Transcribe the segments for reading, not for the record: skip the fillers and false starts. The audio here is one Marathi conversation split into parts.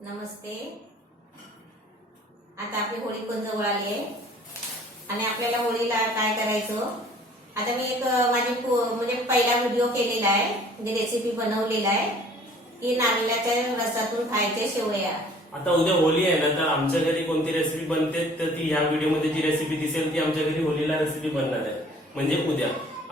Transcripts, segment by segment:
नमस्ते. आता आपली होळी पण जवळ आली आहे आणि आपल्याला होळीला काय करायचं. आता मी एक म्हणजे पहिला व्हिडिओ केलेला आहे, म्हणजे रेसिपी बनवलेला आहे की नारळाच्या रसातून खायच्या शेवया. आता उद्या होळी आहे ना, तर आमच्या घरी कोणती रेसिपी बनते तर ती ह्या व्हिडिओमध्ये जी रेसिपी दिसेल ती आमच्या घरी होळीला रेसिपी बनणार आहे, म्हणजे उद्या.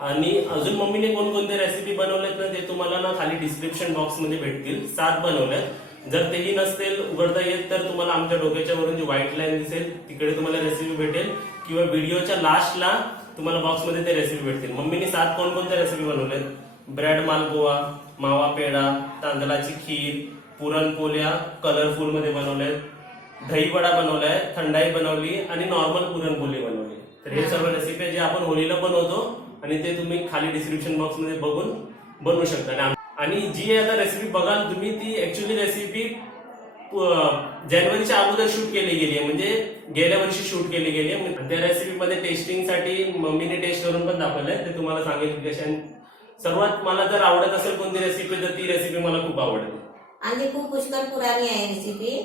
आणि अजून मम्मीने कोणकोणते रेसिपी बनवलेत ना ते तुम्हाला ना खाली डिस्क्रिप्शन बॉक्स मध्ये भेटतील. 7 बनवल्यात. जर तेही नसतील उघडता येत तर तुम्हाला आमच्या डोक्याच्या वरून जी व्हाईट लाईन दिसेल तिकडे तुम्हाला रेसिपी भेटेल, किंवा व्हिडिओच्या लास्टला तुम्हाला बॉक्स मध्ये ते रेसिपी भेटतील. मम्मीने 7 कोणकोणत्या रेसिपी बनवल्यात: ब्रेड मालपुआ, मावा पेढा, तांदळाची खीर, पुरणपोळ्या कलरफुल मध्ये बनवल्यात, दही वडा बनवलाय, थंडाई बनवली आणि नॉर्मल पुरणपोळी बनवली. तर हे सर्व रेसिपी जे आपण होळीला बनवतो आणि ते तुम्ही खाली डिस्क्रिप्शन बॉक्स मध्ये बघून बनवू शकता. आणि जी आता रेसिपी बघाल तुम्ही ती ऍक्च्युअली रेसिपी जानेवारीच्या अगोदर शूट केली गेली आहे, म्हणजे गेल्या वर्षी शूट केली गेली आहे. त्या रेसिपीमध्ये टेस्टिंगसाठी मम्मीने टेस्ट करून पण दाखवलंय, ते तुम्हाला सांगेल की कशा. सर्वात मला जर आवडत असेल कोणती रेसिपी तर ती रेसिपी मला खूप आवडते. आणि ती खूप पुष्कळ पुराणी आहे रेसिपी,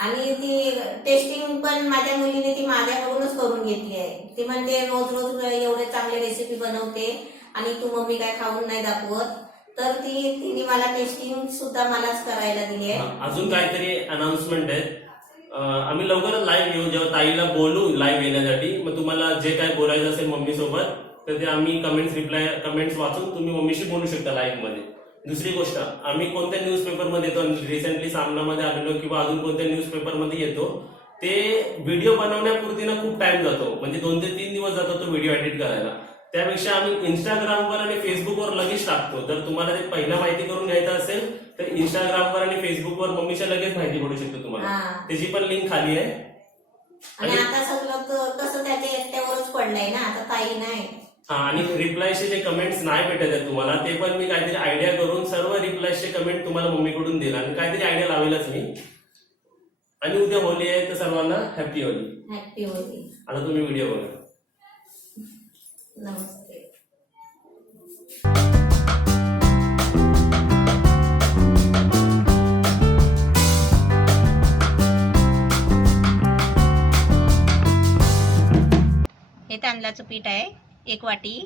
आणि ती टेस्टिंग पण माझ्या मुलीने ती माझ्याकडूनच करून घेतली आहे. ती म्हणते रोज रोज एवढे चांगले रेसिपी बनवते आणि तू मम्मी काय खाऊन नाही दाखवत, तर तिने मला टेस्टिंग सुद्धा मलाच करायला दिली आहे. अजून काहीतरी अनाउन्समेंट आहे. आम्ही लवकरच लाईव्ह येऊ, जेव्हा ताईला बोलू लाईव्ह येण्यासाठी. मग तुम्हाला जे काय बोलायचं असेल मम्मी सोबत तर ते आम्ही कमेंट्स वाचून तुम्ही मम्मीशी बोलू शकता लाईव्ह मध्ये. दुसरी गोष्ट, आम्ही कोणत्या न्यूजपेपर मध्ये येतो, रिसेंटली सामनामध्ये आलेलो किंवा अजून कोणत्या न्यूजपेपर मध्ये येतो, ते व्हिडिओ बनवण्यापुरती ना खूप टाइम जातो, म्हणजे 2 ते 3 दिवस जातो तो व्हिडिओ एडिट करायला. त्यापेक्षा आम्ही इंस्टाग्रामवर आणि फेसबुकवर लगेच टाकतो. जर तुम्हाला ते पहिला माहिती करून घ्यायचं असेल तर इंस्टाग्रामवर आणि फेसबुकवर मम्मीच्या लगेच माहिती पडू शकतो तुम्हाला. त्याची पण लिंक खाली आहे. आणि आता सगळं कसं त्याच्या एकट्यावरच पडलंय ना, आता ताई नाही. आणि रिप्लायचे जे कमेंट्स नाही भेटत आहेत तुम्हाला, ते पण मी काहीतरी आयडिया करून सर्व रिप्लायचे कमेंट तुम्हाला मम्मीकडून देईल आणि काहीतरी आयडिया लावेलच मी. आणि उद्या होळी आहे तर सर्वांना हॅपी होळी. हॅपी होळी. आता तुम्ही व्हिडिओ बघा. नमस्ते. हे तांदळाचं पीठ आहे, 1 वाटी.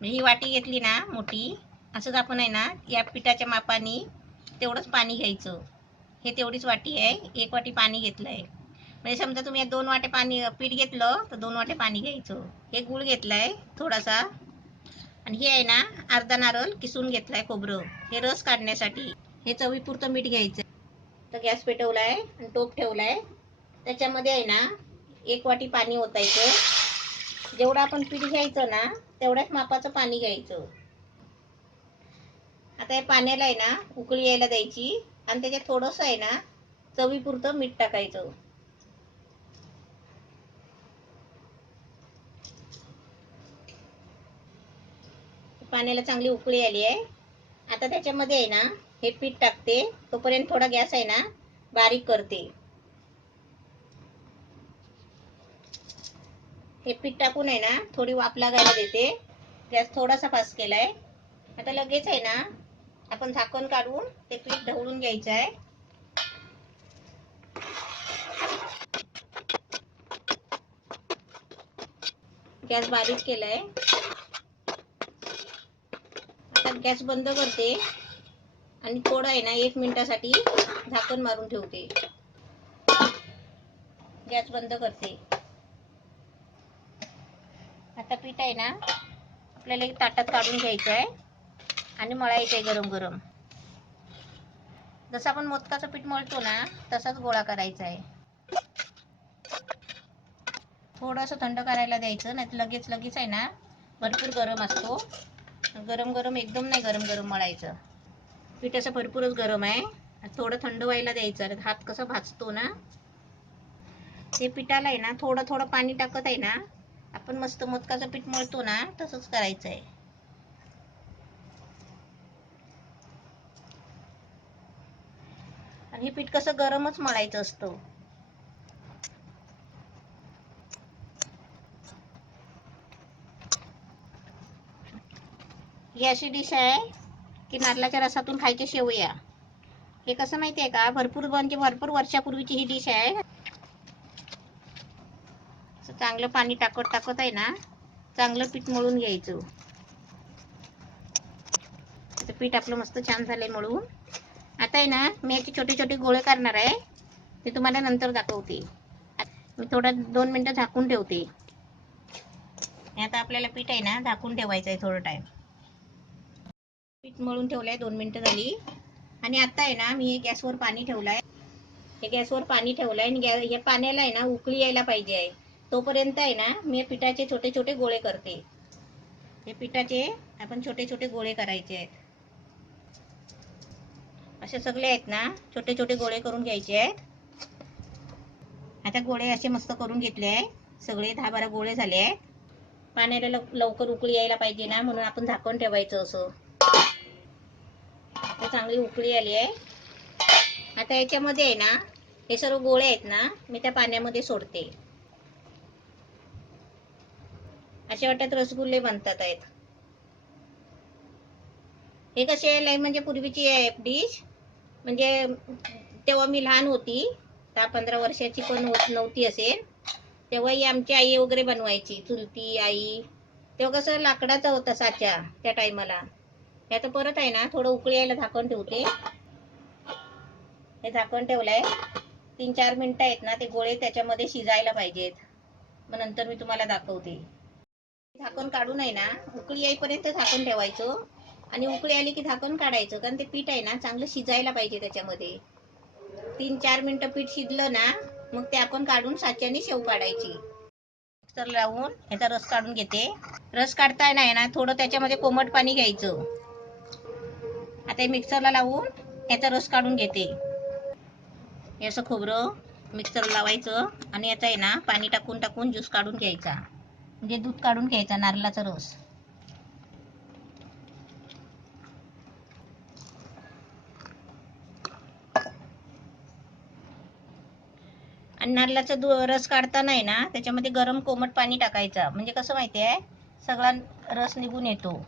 ही वाटी घेतली ना मोठी, असंच आपण आहे ना या पिठाच्या मापाने तेवढंच पाणी घ्यायचं. हे तेवढीच वाटी आहे, 1 वाटी पाणी घेतलंय. म्हणजे समजा तुम्ही 2 वाटे पाणी पीठ घेतलं तर 2 वाटे पाणी घ्यायचं. हे गूळ घेतलाय थोडासा, आणि हे आहे ना अर्धा नारळ किसून घेतलाय, खोबरं, हे रस काढण्यासाठी. हे चवीपुरतं मीठ घ्यायचं. तर गॅस पेटवलाय आणि टोप ठेवलाय. त्याच्यामध्ये आहे ना 1 वाटी पाणी ओतायचं. जेवढं आपण पीठ घ्यायचं ना तेवढ्याच मापाचं पाणी घ्यायचं. आता या पाण्याला आहे ना उकळी यायला द्यायची आणि त्याच्यात थोडंसं आहे ना चवीपुरतं मीठ टाकायचं. पाण्याला चांगली उकळी आली आहे. आता त्याच्यामध्ये आहे ना हे पीठ टाकते. तोपर्यंत थोडा गॅस आहे ना बारीक करते. हे पीठ टाकून आहे ना थोडी वाफ लागायला देते. गॅस थोडासा फास्ट केलाय. आता लगेच आहे ना आपण झाकण काढून ते पीठ ढवळून घ्यायचं आहे. गॅस बारीक केलाय. आता गॅस बंद करते आणि थोडं आहे ना 1 मिनिटासाठी झाकण मारून ठेवते. गॅस बंद करते. आता पीठ आहे ना आपल्याला एक ताटात काढून घ्यायचं आहे आणि मळायचं आहे गरम गरम. जसं आपण मोदकाचं पीठ मळतो ना तसाच गोळा करायचा आहे. थोडंसं थंड करायला द्यायचं, नाही तर लगेच आहे ना भरपूर गरम असतो. गरम गरम एकदम नाही गरम गरम मळायचं. पीठ असं भरपूरच गरम आहे. थोडं थंड व्हायला द्यायचं. हात कसा भाजतो ना, ते पिठाला आहे ना थोडं थोडं पाणी टाकत आहे ना आपण मस्त मोदकाचं पीठ मळतो ना तसंच करायचं आहे. आणि हे पीठ कसं गरमच मळायचं असतं. ही अशी डिश आहे की नारळाच्या रसातून खायच्या शेवया. हे कसं माहिती आहे का, भरपूर वर्षापूर्वीची ही डिश आहे. चांगलं पाणी टाकत टाकत आहे ना, चांगलं पीठ मळून घ्यायचं. पीठ आपलं मस्त छान झालंय मळून. आता आहे ना, मी याचे छोटे छोटे गोळे करणार आहे, ते तुम्हाला नंतर दाखवते. मी थोडं 2 मिनिटं झाकून ठेवते. आता आपल्याला पीठ आहे ना झाकून ठेवायचं आहे थोडं टाइम. पीठ मळून ठेवलंय, 2 मिनिटं झाली. आणि आता आहे ना, मी गॅसवर पाणी ठेवलंय. हे गॅसवर पाणी ठेवलंय आणि या पाण्याला आहे ना उकळी यायला पाहिजे आहे. तोपर्यंत आहे ना, मी पिठाचे छोटे छोटे गोळे करते. हे पिठाचे आपण छोटे छोटे गोळे करायचे आहेत. असे सगळे आहेत ना, छोटे छोटे गोळे करून घ्यायचे आहेत. आता गोळे असे मस्त करून घेतले आहे. सगळे 10-12 गोळे झाले आहेत. पाण्याला लवकर उकळी यायला पाहिजे ना, म्हणून आपण झाकण ठेवायचं असं. तर चांगली उकळी आली आहे. आता याच्यामध्ये आहे ना, हे सर्व गोळे आहेत ना, मी त्या पाण्यामध्ये सोडते. अशा वाटत रसगुल्ले बनतात आहेत. हे कसे आहे, म्हणजे पूर्वीची आहे डिश. म्हणजे तेव्हा मी लहान होती, 10-15 वर्षाची पण नव्हती असेल. तेव्हाही आमची आई वगैरे बनवायची, चुलती आई. तेव्हा कसं लाकडाचा होता साचा त्या टायमाला. आता परत आहे ना, थोडं उकळी यायला झाकण ठेवते. हे झाकण ठेवलंय. 3-4 मिनिटं आहेत ना, ते गोळे त्याच्यामध्ये शिजायला पाहिजेत. मग नंतर मी तुम्हाला दाखवते. झाकण काढून आहे ना, उकळी येईपर्यंत झाकण ठेवायचं. आणि उकळी आली की झाकण काढायचं, कारण ते पीठ आहे ना चांगलं शिजायला पाहिजे त्याच्यामध्ये. 3-4 मिनिटं पीठ शिजलं ना, मग ते आपण काढून साच्याने शेव काढायची. मिक्सर लावून याचा रस काढून घेते. रस काढताना आहे ना, थोडं त्याच्यामध्ये कोमट पाणी घ्यायचं. आता हे मिक्सरला लावून याचा रस काढून घेते. हे असं खोबरं मिक्सर लावायचं आणि याचा आहे ना पाणी टाकून टाकून ज्यूस काढून घ्यायचा. म्हणजे दूध काढून घ्यायचा, नारळाचा रस. आणि नारळाचा रस काढताना आहे ना, त्याच्यामध्ये गरम कोमट पाणी टाकायचं. म्हणजे कसं माहिती आहे, सगळा रस निघून येतो.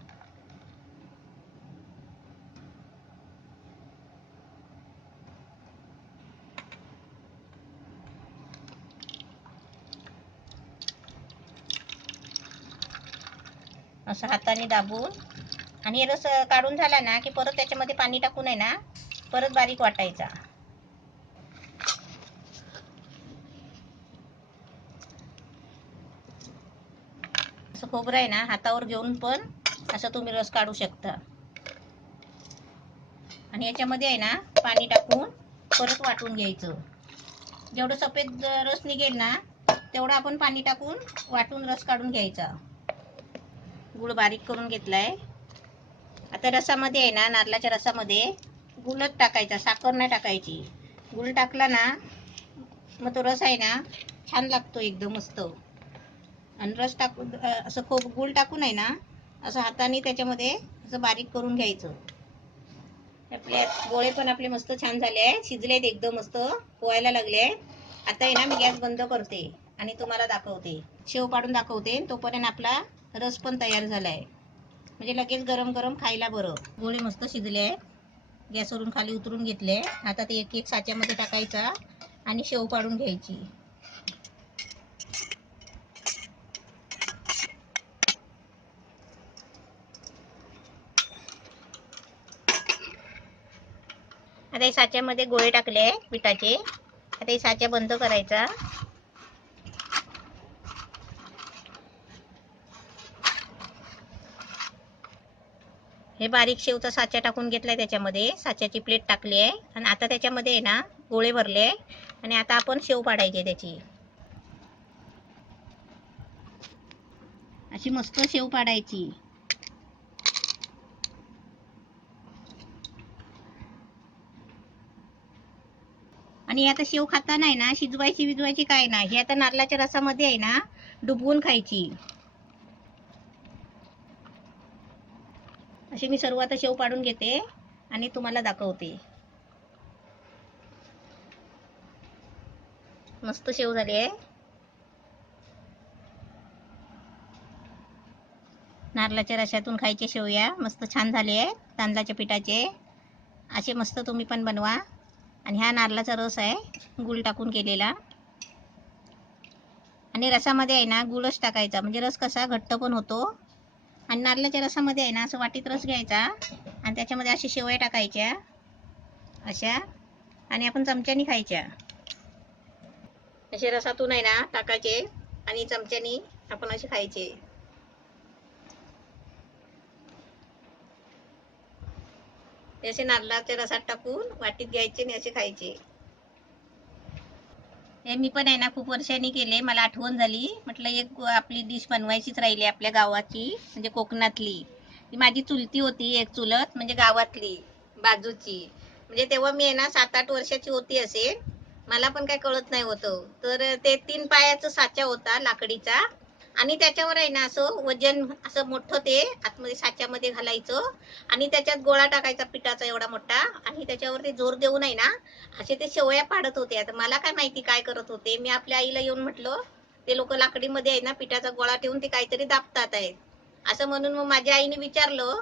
असं हाताने दाबून. आणि रस काढून झाला ना की परत त्याच्यामध्ये पाणी टाकून आहे ना, परत बारीक वाटायचा. असं खोबरं आहे ना, हातावर घेऊन पण असं तुम्ही रस काढू शकता. आणि याच्यामध्ये आहे ना, पाणी टाकून परत वाटून घ्यायचं. जेवढं सफेद रस निघेल ना, तेवढं आपण पाणी टाकून वाटून रस काढून घ्यायचा. गूळ बारीक करून घेतलाय. आता रसामध्ये आहे ना, नारळाच्या रसामध्ये गुळच टाकायचा, साखर नाही टाकायची. गुळ टाकला ना, मग तो रस आहे ना छान लागतो एकदम मस्त. आणि रस टाकून असं गुळ टाकून आहे ना, असं हाताने त्याच्यामध्ये असं बारीक करून घ्यायचं. आपले गोळे पण आपले मस्त छान झाले आहे, शिजलेत एकदम मस्त, पोहायला लागले. आता आहे ना, मी गॅस बंद करते आणि तुम्हाला दाखवते, शेव पाडून दाखवते. तोपर्यंत आपला रस पण तयार झालाय, म्हणजे लगेच गरम गरम खायला बरं. गोळे मस्त शिजले आहेत. गॅसवरून खाली उतरून घेतले. आता ते एक एक साच्यामध्ये टाकायचा आणि शेव पाडून घ्यायची. आता हे साच्यामध्ये गोळे टाकले पिठाचे. आता हे साच्या बंद करायचा. हे बारीक शेवचा साचा टाकून घेतलाय त्याच्यामध्ये. साच्याची प्लेट टाकली आहे आणि आता त्याच्यामध्ये आहे ना गोळे भरले आणि आता आपण शेव पाडायची त्याची. अशी मस्त शेव पाडायची. आणि आता शेव खाताना आहे ना, शिजवायची काय नाही. हे आता नारळाच्या रसामध्ये आहे ना डुबवून खायची. अशी मी सर्व आता शेव पाडून घेते आणि तुम्हाला दाखवते. मस्त शेव झाली आहे. नारळाच्या रशातून खायचे शेवया मस्त छान झाले आहे, तांदळाच्या पिठाचे. असे मस्त तुम्ही पण बनवा. आणि हा नारळाचा रस आहे गूळ टाकून केलेला. आणि रसामध्ये आहे ना गुळच टाकायचा, म्हणजे रस कसा घट्ट पण होतो. आणि नारळाच्या रसामध्ये आहे ना असं वाटीत रस घ्यायचा आणि त्याच्यामध्ये अशा शेवया टाकायच्या अशा, आणि आपण चमच्यानी खायच्या. असे रसातून आहे ना टाकायचे आणि चमच्यानी आपण असे खायचे. असे नारळाच्या रसात टाकून वाटीत घ्यायचे आणि असे खायचे. हे मी पण आहे ना खूप वर्षांनी केले, मला आठवण झाली, म्हटलं एक आपली डिश बनवायचीच राहिली आपल्या गावाची, म्हणजे कोकणातली. ती माझी चुलती होती, एक चुलत म्हणजे गावातली बाजूची. म्हणजे तेव्हा मी आहे ना 7-8 वर्षाची होती असेल, मला पण काय कळत नाही होतं. तर ते 3 पायाचा साचा होता लाकडीचा, आणि त्याच्यावर आहे ना असं वजन असं मोठं ते आतमध्ये साच्यामध्ये घालायचं आणि त्याच्यात गोळा टाकायचा पिठाचा एवढा मोठा, आणि त्याच्यावरती जोर देऊन आहे ना असे ते शेवया पाडत होते. आता मला काय माहिती काय करत होते, मी आपल्या आईला येऊन म्हटलं ते लोक लाकडीमध्ये आहे ना पिठाचा गोळा ठेवून ते काहीतरी दाबतात आहेत असं म्हणून. मग माझ्या आईने विचारलं,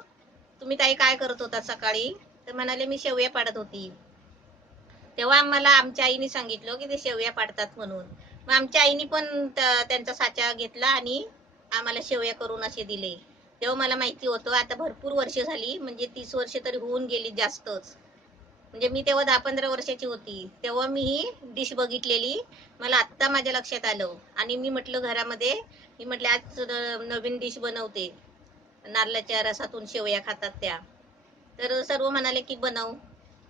तुम्ही ताई काय करत होता सकाळी? तर म्हणाले मी शेवया पाडत होती. तेव्हा आम्हाला आमच्या आईने सांगितलं की ते शेवया पाडतात म्हणून. मग आमच्या आईने पण त्यांचा साचा घेतला आणि आम्हाला शेवया करून असे दिले. तेव्हा मला माहिती होतं. आता भरपूर वर्ष झाली, म्हणजे 30 वर्ष तरी होऊन गेली जास्तच. म्हणजे मी तेव्हा 10-15 वर्षाची होती तेव्हा मी ही डिश बघितलेली. मला आत्ता माझ्या लक्षात आलं आणि मी म्हटलं घरामध्ये, मी म्हटलं आज नवीन डिश बनवते, नारळाच्या रसातून शेवया खातात त्या. तर सर्व म्हणाले की बनव.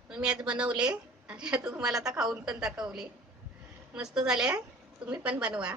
मी आज बनवले आणि आता तुम्हाला आता खाऊन पण दाखवले. मस्त झाले, तुम्ही पण बनवा.